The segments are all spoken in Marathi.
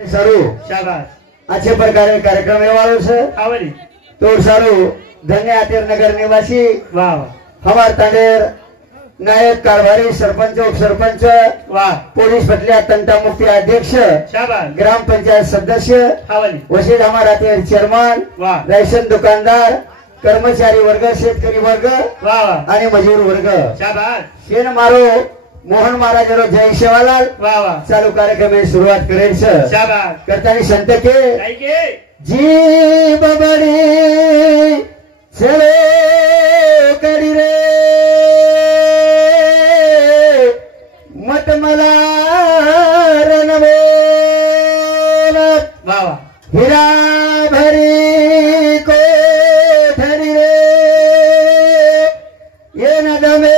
सारू शाबाश अच्छे प्रकार कार्यक्रम वालों से आवली तो सारू धन्य आतिर नगर निवासी वाह हमार तांडेर नायक कारभारी सरपंच उप सरपंच वाह पोलीस पटल्या तंटा मुक्ती अध्यक्ष शाबाश ग्राम पंचायत सदस्य आवली वसीद हमारा चेयरमैन वाह राशन दुकानदार कर्मचारी वर्ग शेतकरी वर्ग वाह वाह आणि मजूर वर्ग शाबाश शेन मारो मोहन महाराज जय सेवालाल वाह वाह चालू कार्यक्रम में शुरुआत करें शाबाश करतानी संत के काय के जी बबड़ी चले करी रे मत मला रणवे वाह वाह हिरा भरी को ठरी रे ये न दमे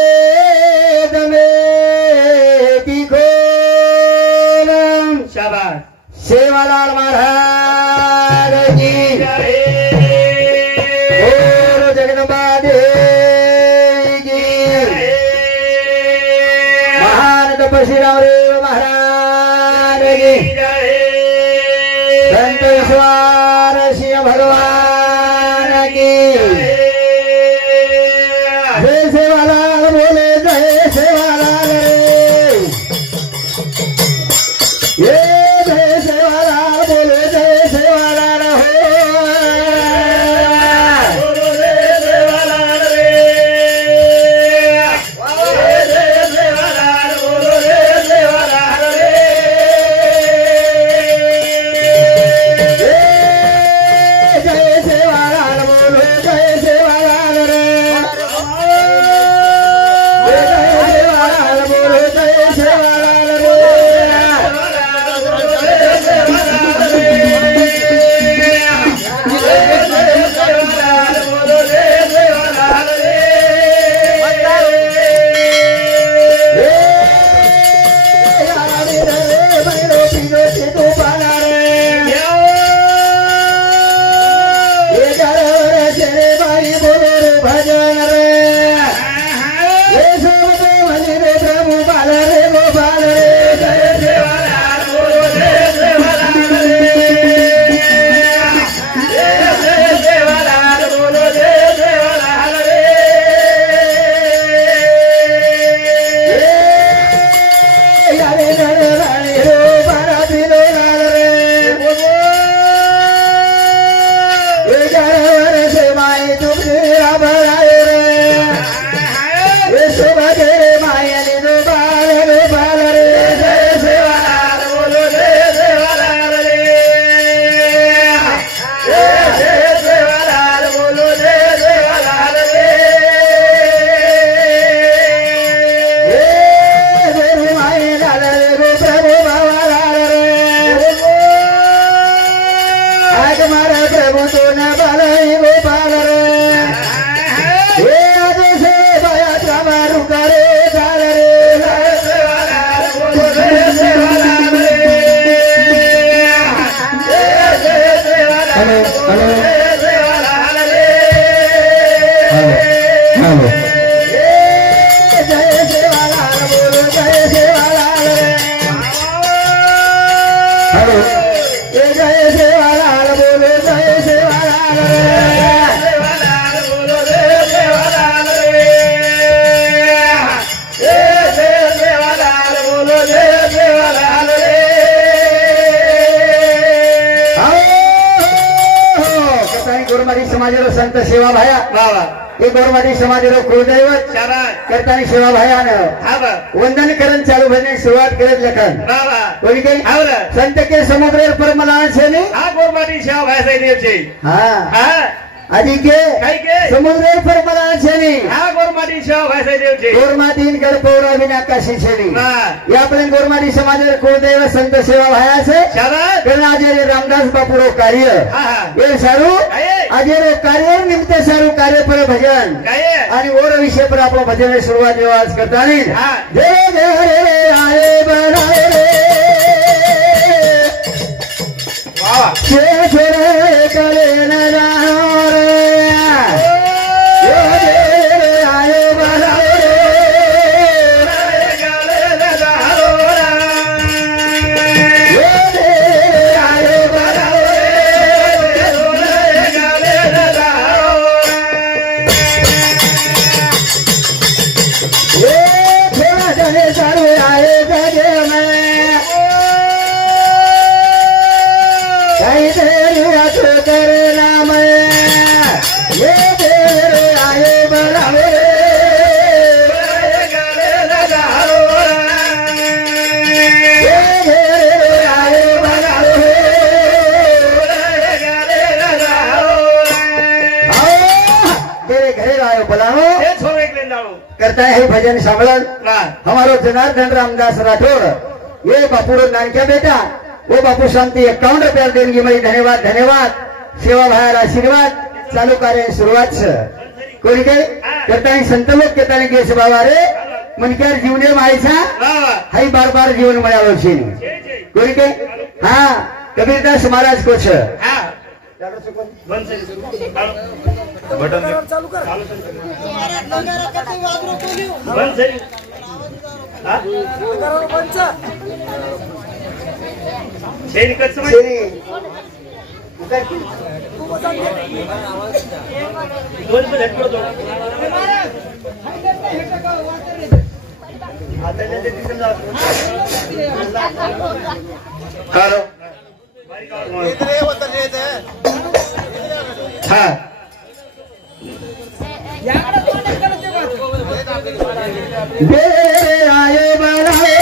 दमे की खोलम शाबाश सेवालाल महाराज की जय बोलो जगदम्बा देवी की महान तपस्वी रामदेव महाराज की जय संत ईश्वर सिंह भगवान की जय सेवालाल बोले जय सेवालाल रे ये जय सेवालाल बोले जय सेवालाल हो बोलो जय सेवालाल रे जय सेवालाल बोलो जय सेवालाल रे ये जय सेवालाल बोलो जय सेवालाल रे ये जय सेवालाल बोलो जय सेवालाल रे भजन रे ये सब भले रे प्रभु बाल रे गोपाल रे जय सेवालाल बोलो जय सेवालाल रे जय सेवालाल बोलो जय सेवालाल रे यारे नरे राणी रो बारा दिलो लाल रे ये जावर से माई तुमने राबराय रे ये शोभा तेरे माया ने दो बाल रे जय सेवालाल बोलो जय सेवालाल रे जय सेवालाल बोलो जय सेवालाल रे ये तेरे माया लाल रे गो प्रभु बाबा लाल रे आज मारा प्रभु तो न बाल गोपाल रे ये आज से बाया मारू करे चाल रे जय सेवालाल बोलो जय सेवालाल रे जय सेवालाल बोलो जय सेवालाल रे जय सेवालाल बोलो जय सेवालाल रे ये जय सेवालाल बोलो जय सेवालाल रे सेवालाल बोलो जय सेवालाल रे जय सेवालाल बोलो जय सेवालाल रे गोरमारी समाजरो संत सेवा भाया वाह वाह हे गोरमारी समाजरो कुलदैवत शाबाश करतानी सेवा भायानं हा बा वंदन करण चालू भजन सुरुवात करत लखन वाह वाह कोणी काही आवला संत के समुद्र परमलान से नहीं हा गोरमाटी सेवा भाई देवची हाँ हा आदि के काय के समुद्र परमलान से नहीं हा गोरमाटी सेवा भाई देवची गोरमातीन कर पौरा बिना काशी से नहीं वाह या आपण गोरमारी समाज कुलदैव संत सेवा भाया से शाबाश कारण आज रामदास बापूरो कार्य हा हा ये सारू काय आज कार्य निमित्त सारू कार्य पर भजन काय आणि और विषय पर आपण भजन सुरुवात आज करता नाही हा जय जय रे आले बनाए रे वाह वाह छे छोरे कले न जाओ रे जय जय रे आले बनाए रे गाले लगा रो करता है भजन सामलन हमारो जनार्दन रामदास राठौर ये बापू नानक्या बेटा वो बापू शांति 51 रुपया देणगी मरी धन्यवाद धन्यवाद सेवा भायर आशीर्वाद चालू कार्य सुरुवात कोणी काही करता संत लोक करता गेस बाबा रे मनक्यार जीवने मायचा हाई बार बार जीवन मिळालो छे कोणी काही हा कबीरदास महाराज को छ चालू कर आये बनाए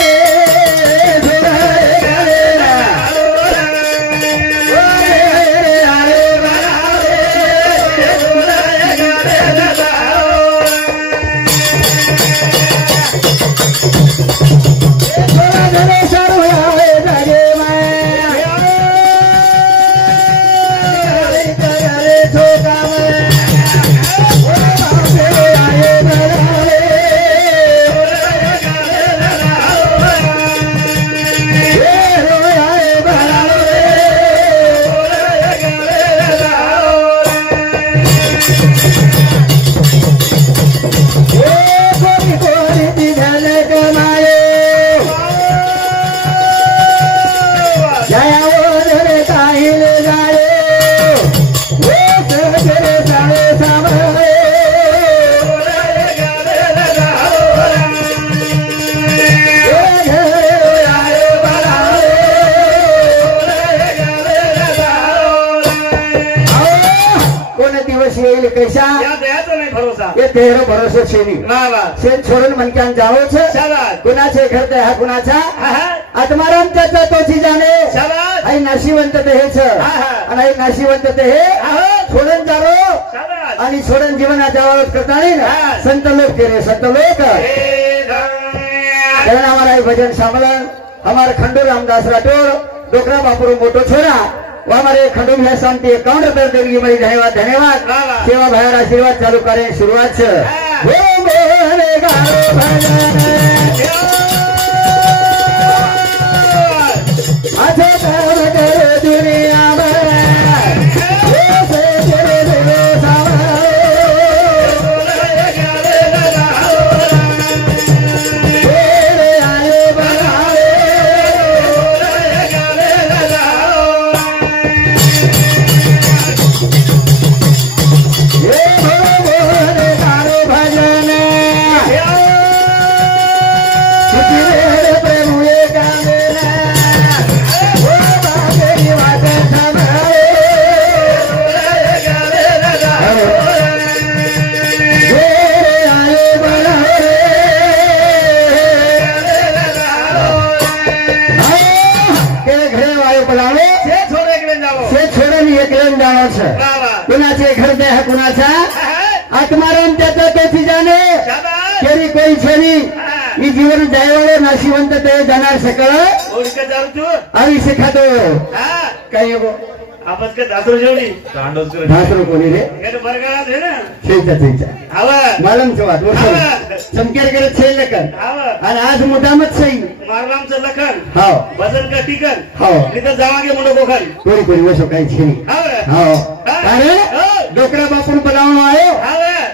ये तेरो भरोसे छेनी शेन छोड़न मन के जाओ छे कुणाचे घर ते हा कुणाचा आत्माराम त्याचा तोची जाणे आई नाशिवंत ते हे छ आणि आई नाशिवंत ते हे छोड़न जारो आणि छोड़न जीवना जावत करता नहीं संत लोग तेरे संत लोग कारण हमारा भजन सामलन हमारे खंडू रामदास राठौर डोकरा बापुर मोटो छोरा वो हमारे खंडू है शांति 51 रुपया देणगी मरी धन्यवाद धन्यवाद सेवा भायर आशीर्वाद चालू करें शुरुआत दुनिया कुणाचे घर दे है कुणाचा आत्माराम त्याचा त्याची जाणे केरी कोई छेनी ई जीवन जायवाळे नाशिवंत ते जाणार सकळ आवी शिखातो काय गो आपस के दासरो जोड़ी दासरो कोणी रे ये तो बरगड़ा है ना छेचा आवा मालम चवात वर्ष चमकेर करे छे लखन आवा आणि आज मुदामत सही मारलामचं लखन हाव वजन का टिकन हाव तिथं जावागे मुंडो कोखल कोणी कोणी वसो काही छेनी हाव अरे डोकरा बापून बनावणो आयो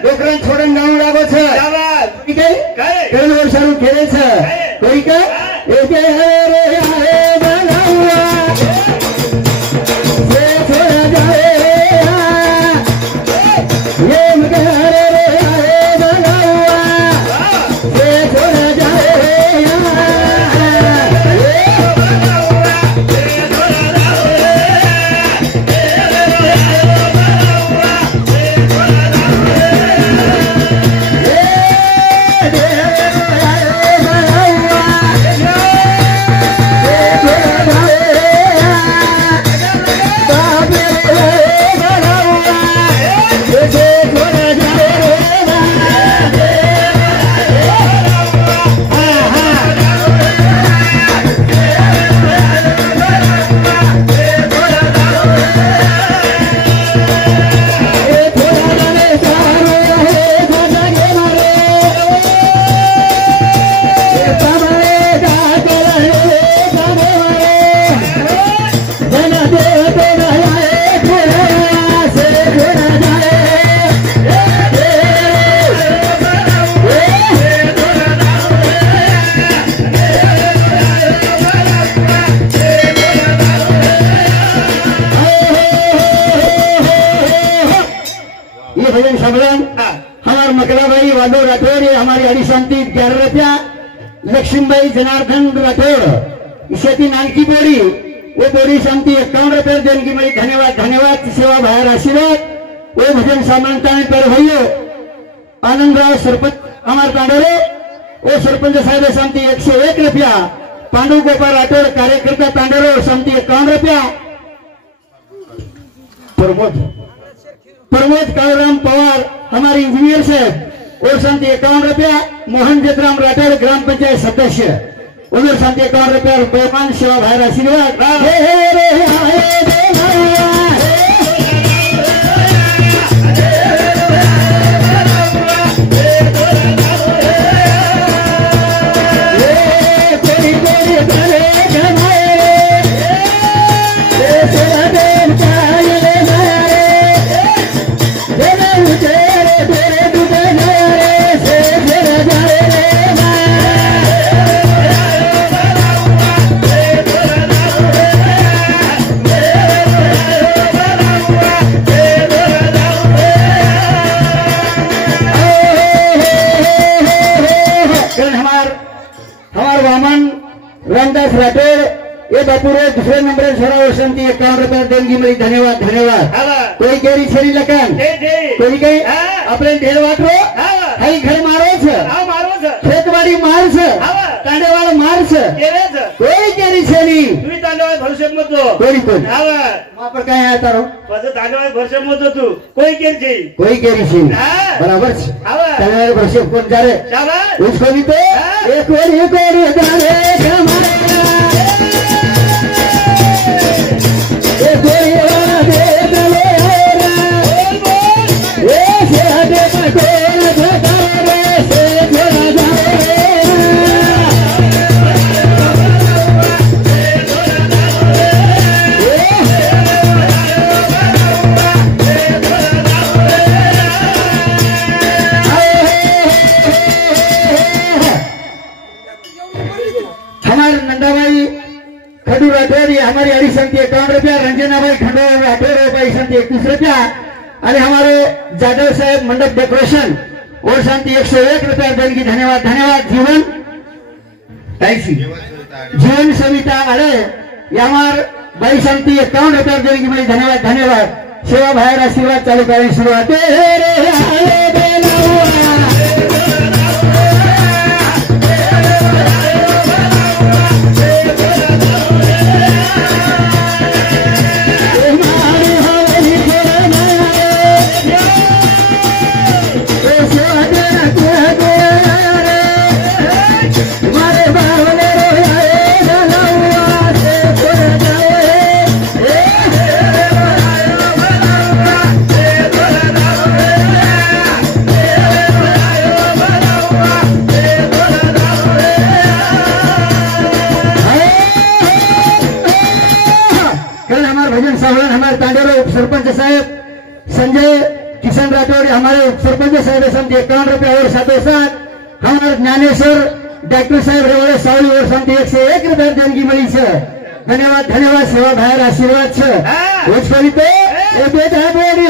डोकरा छोडन जाऊ लागो छ ठीक आहे काय केन वर्षारू खेळे छ कोई का एके रे आहे बनावा सबलन हमार मकला भाई वादो राठौर ये हमारी हरी शांति 11 रुपया लक्ष्मी भाई जनार्दन राठौर इसे थी नानकी बोरी वो बोरी शांति 51 रुपये देने की मेरी धन्यवाद धन्यवाद सेवा भाई आशीर्वाद वो भजन सामंता पर भाइयों आनंद राव सरपंच हमारे तांडोरे वो सरपंच साहब शांति 101 रुपया पांडु गोपाल राठौर कार्यकर्ता तांडोरे और शांति 51 रुपया प्रमोद कालराम पवार हमारे इंजीनियर साहब और शांति 51 रुपया मोहन जतराम राठौर ग्राम पंचायत सदस्य उधर शांति 51 रुपया बेमान सेवा भाई आशीर्वाद रामदास राठौर ये बापूरे दूसरे नंबर छोरा शांति 51 रुपये देंगी मेरी धन्यवाद धन्यवाद कोई केरी छेरी लखन कोई कहीं अपने ढेर वाटो हई घर मारो खेतवाड़ी मार तांडेवाड़ा मार कोई केरी छेरी तुम्ही तांडवाळ भरशेत मतो कोई वहाँ पर कहीं आता रहो पद तांडवाळ भरशेत मतो तू कोई केरी छेरी बराबर तांडवाळ भरशेत कौन जा रहे उसको भी तो एक और हमारी हरी शांति 51 रुपया रंजना भाई खंडोर राठौर शांति 31 रुपया अरे हमारे जादव साहब मंडप डेकोरेशन और शांति 101 रुपया देने की धन्यवाद धन्यवाद जीवन सविता अरे ये हमारे भाई शांति 51 रुपया देने की बड़ी धन्यवाद धन्यवाद सेवा भाई आशीर्वाद चालू करें शुरुआत सरपंच साहब संजय किशन राठौर हमारे सरपंच साहब शांति 51 रुपया और साथों साथ हमारे ज्ञानेश्वर डॉक्टर साहब रेवड़े सावली और शांति 101 रुपया देनगी मिली से धन्यवाद धन्यवाद सेवा भाई आशीर्वाद से उसको तो बेटा बोली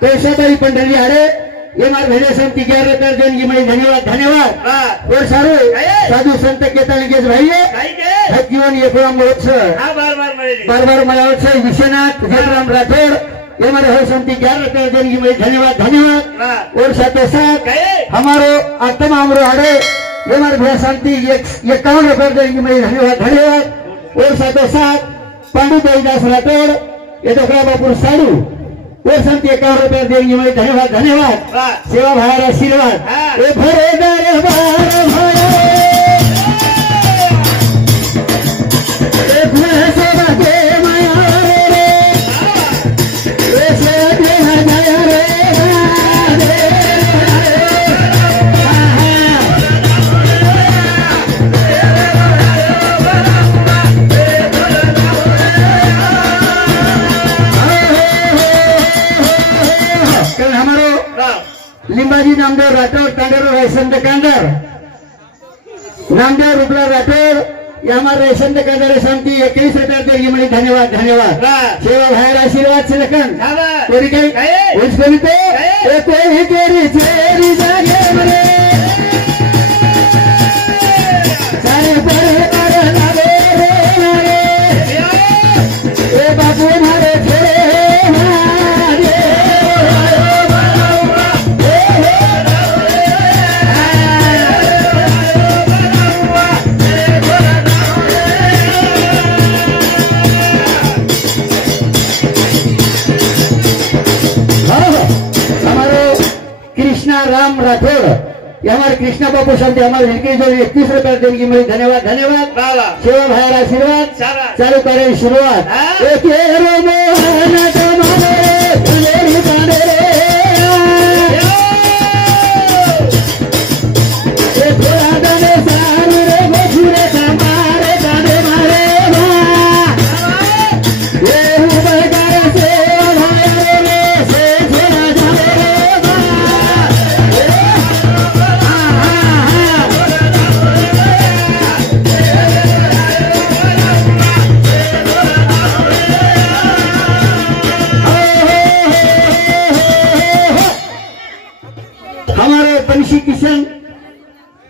पेशादारी पंढरी अरे ये मार भेजे शांति 11 रुपये देंगी मैं धन्यवाद धन्यवाद और सारे साधु संत केता लगेच भाई जीवन ये पूरा महोत्सव बार बार महोत्सव विश्वनाथ जयराम राठौर ये हमारे हो शांति 11 रुपये देंगी मैं धन्यवाद धन्यवाद और साथों साथ हमारे आत्मा अमरो अरे ये हमारे भेजा शांति 51 रुपये देंगी मैं धन्यवाद धन्यवाद और साथों साथ पांडु देवीदास राठौर ये डोकरा बापुर साडू वो शांति 51 रुपये देंगे मैं धन्यवाद धन्यवाद सेवा भाई आशीर्वाद कारण हमारो लिंबाजी नामदेव राठौर कांडर रेशन दुकानदार नामदेव रुपला राठौर ये हमारे रेशन दुकानदार शांति 21 रुपया देगी मणि धन्यवाद धन्यवाद सेवा भाई आशीर्वाद से लखन कोई कहीं उसको भी तो कोई तेरी चेरी जागे मरे सारे पर नारे नारे ए बाबू नारे कृष्णा राम राठौर ये हमारे कृष्णा बाबू शांति हमारे हिलके जो 21 रुपया देने की मेरी धन्यवाद धन्यवाद सेवा भाई आशीर्वाद चालू करें शुरुआत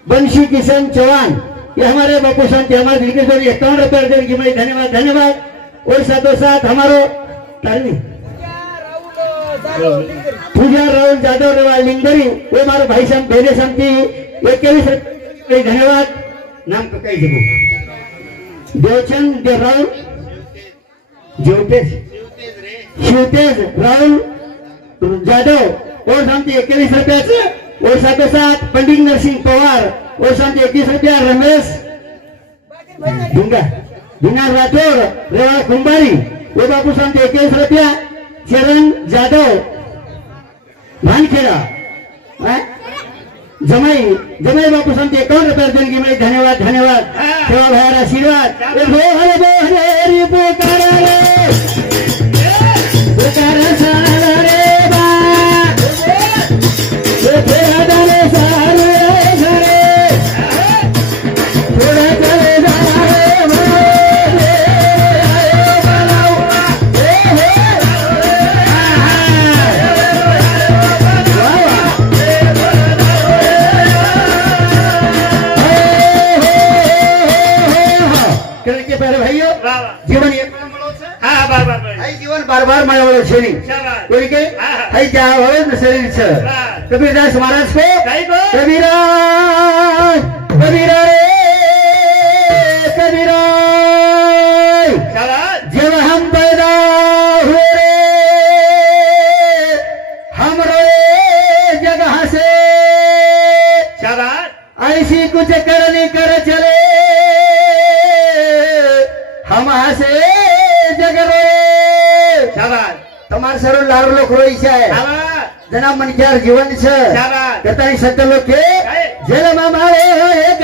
बंशी किशन चौहान ये हमारे बापू शांति हमारे दिल के जो 51 रुपया देने की मेरी धन्यवाद धन्यवाद और साथों साथ हमारो पूजा राहुल जादव रेवाल लिंगरी वो हमारे भाई साहब बेने शांति 21 रुपये धन्यवाद नाम को कही देखो देवचंद देव राहुल शिवतेज राहुल जादव और शांति 21 रुपये से और साथ साथ पंडित नरसिंह पवार और शांति 21 रुपया रमेश बिना राठौर रेवा कुंभारी वो बाबू शांति 21 रुपया चरण जादव भानखेड़ा जमाई जमाई बापू शांति 51 रुपया देने की मेरी धन्यवाद धन्यवाद सेवा भाई आशीर्वाद जीवन जीवन बार बार माया वाला छेनी कोई के है क्या वाला शरीर छ कबीरदास महाराज को कबीरा कबीरा रे कबीरा जब हम पैदा हुए हम रोए जगह से ऐसी कुछ करनी कर चले हम हसे जग रोए તમારે સરો લારો લોક રોઈ છે જના મન ક્યાર જીવન છે કતાઈ સત્ય લોક કે જેલમાં મારે એક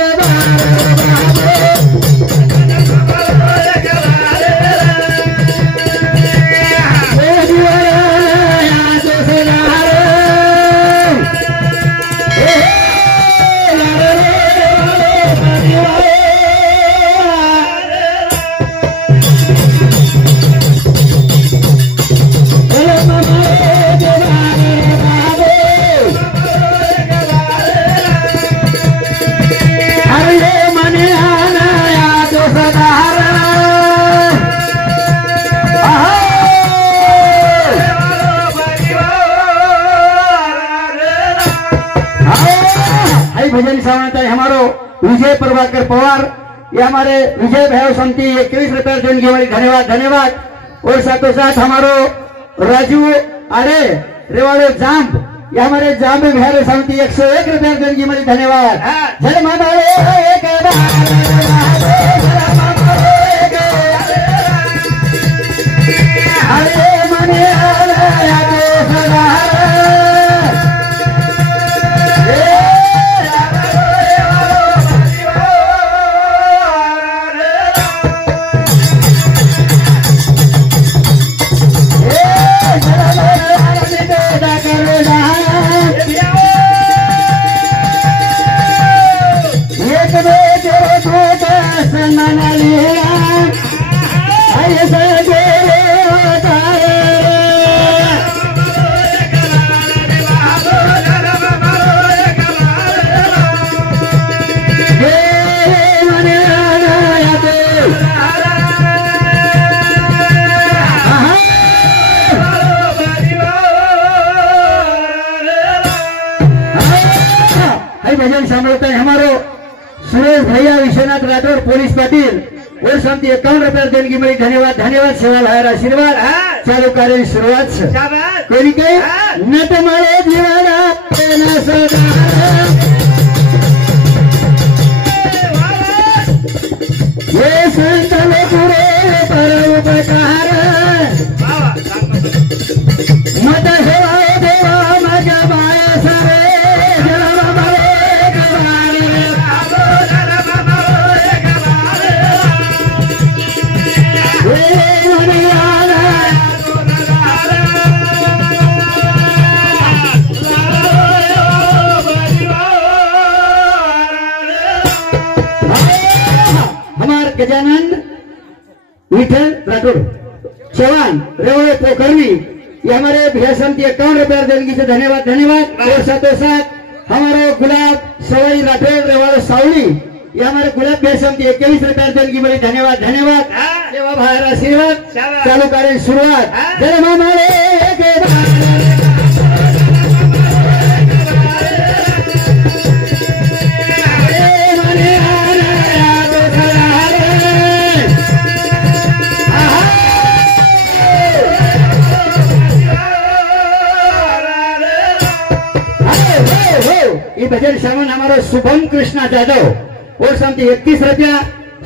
भजन सावंत हमारो विजय प्रभाकर पवार ये हमारे विजय भैरव समिति 21 रुपया देने की हमारी धन्यवाद धन्यवाद और साथों साथ हमारो राजू अरे रेवाड़े जाम्ब ये हमारे जाम्ब भैरव समिति 101 रुपया देने की हमारी धन्यवाद जय माता है भजन संभलता है हमारो सुरेश भैया विश्वनाथ राठौर पुलिस पाटिल और शांति 51 रुपया देणगी मिली धन्यवाद धन्यवाद सेवा भाई आशीर्वाद चालू कार्य शुरुआत से कोई के नट मारे जीवाना प्रेरणा सदा ये संतले पुरे पर उपकार मत सेवा देवा मग माया सरे गजानन विठल राठौर चौहान रेवड़े पोखरनी ये हमारे भैया समिति 51 रुपया देणगी से धन्यवाद धन्यवाद और साथों साथ हमारे गुलाब सवाई राठौर रेवाड़ो सावली ये हमारे गुलाब भैया समिति 21 रुपया देणगी मिली धन्यवाद धन्यवाद सेवा भाई आशीर्वाद चालू कार्य शुरुआत जय मामारे के ये भजन श्रवण हमारा शुभम कृष्णा जादव और शांति 31 रुपया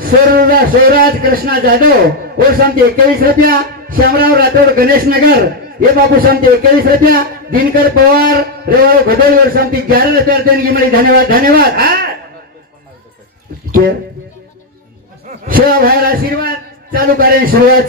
सौराज कृष्णा जादव और शांति 21 रुपया श्यामराव राठौर गणेश नगर ये बाबू शांति 21 रुपया दिनकर पवार रेवाड़ो घडोली और शांति 11 रुपया देणगी मिली धन्यवाद धन्यवाद सेवा भाई आशीर्वाद चालू कार्य शुरुआत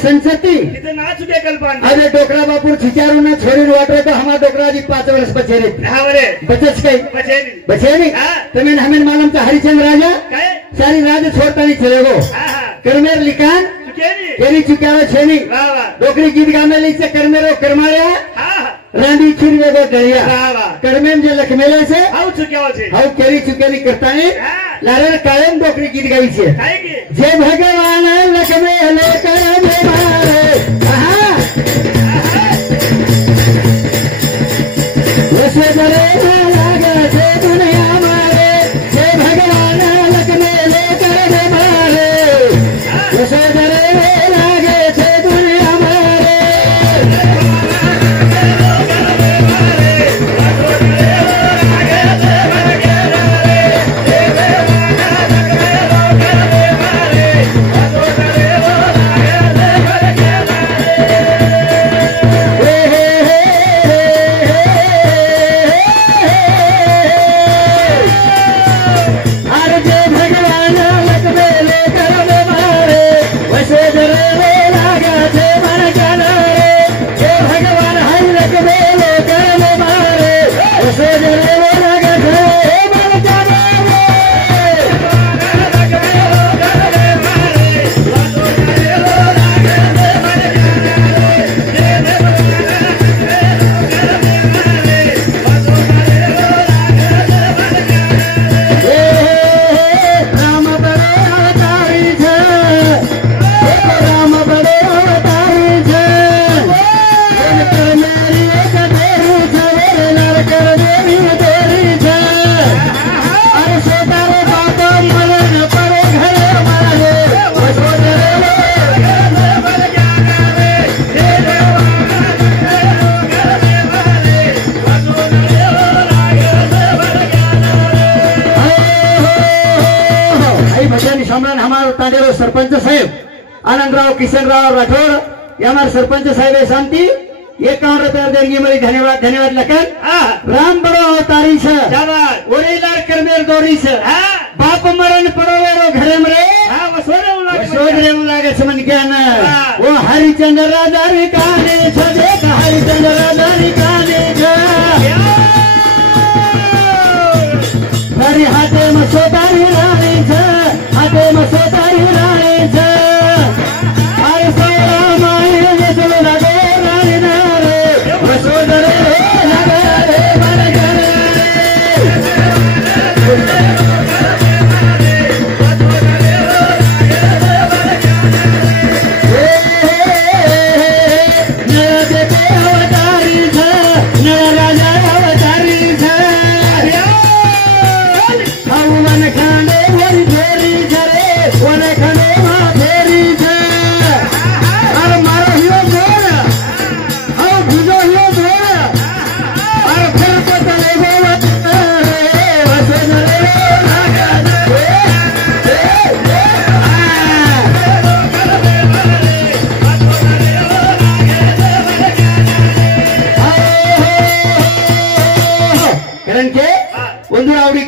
संसती अरे डोकरा बापूर छिचारू ने छोड़ी वाटर तो हमारा डोकरा जी 5 वर्ष बचे बचत बचे नहीं तो मैंने हमें मालूम था हरिचंद राजा सारी राज छोड़ता नहीं चलेगो करमेर लिखान केरी चुक्यारो छेनी डोकरी गीत गाने से करमेरो करमाया रांडी छिरवे गो डरिया करमेन जे लखमेले से हाउ केरी चुकेरी करता है लारे कायम डोकरी गीत गाई छे जय भगवान लखमेले कर दे मारे वैसे डरे लागे जे दुनिया मारे जय भगवान लखमेले कर दे मारे वैसे डरे लागे जे दुनिया मारे Yeah. बांधेरो सरपंच साहेब आनंदराव किशनराव राठौर ये हमारे सरपंच साहेब है शांति 51 रुपया देंगे मेरी धन्यवाद धन्यवाद लखन राम बड़ो अवतारी से ओरेदार करमेर दौरी से बाप मरण पड़ोवेरो घरे मरे वसोदरे लागे समन क्या न वो हरिचंद्र राजा री काने छ देख हरिचंद्र राजा री काने छ हरि हाथे मसोदारी रानी छ हाथे मसोदारी रानी छ हरि सोरा माई ने जो लगे रानी नारे वसोदरे लगे रे मन करे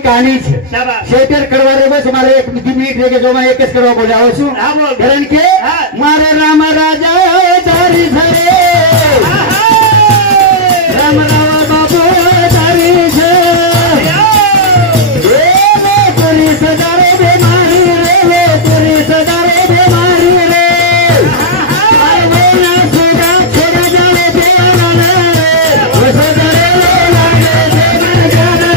कहानी शेतर करवा रे बस मारे एक मिनट लेके जो मैं एक करवा बोल जाओ छु कारण के मारे राम राजा दारी धरे राम राव बाबू दारी छे रे पूरी सदारे बीमारी रे पूरी सदारे बीमारी रे अरे ना सुगा छोड़ा जाने देना रे वो सदारे लागे देना जाना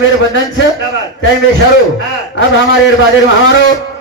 मेरे बंधन से कहीं में शरू अब हमारे बाजार में हमारो